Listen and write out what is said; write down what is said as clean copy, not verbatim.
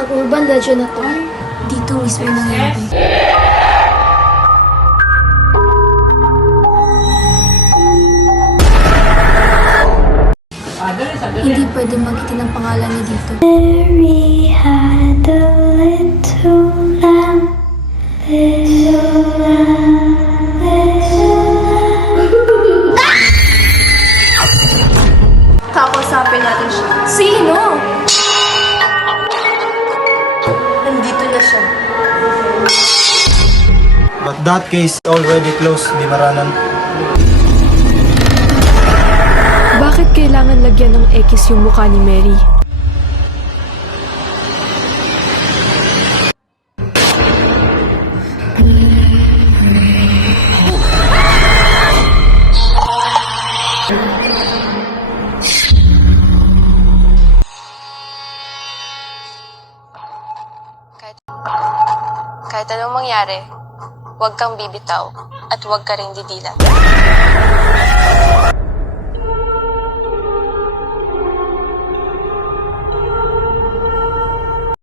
Ang urban legend na to, dito mismo nangyari. Hindi pwede magitin ang pangalan niya dito. Mary had a little lamb, little lamb, little lamb. Kakusapin natin siya. Sino? Nandito na siya. But that case already closed, Di Maranan. Bakit kailangan lagyan ng X yung mukha ni Mary? Kahit anong mangyari, huwag kang bibitaw at huwag ka ring didila.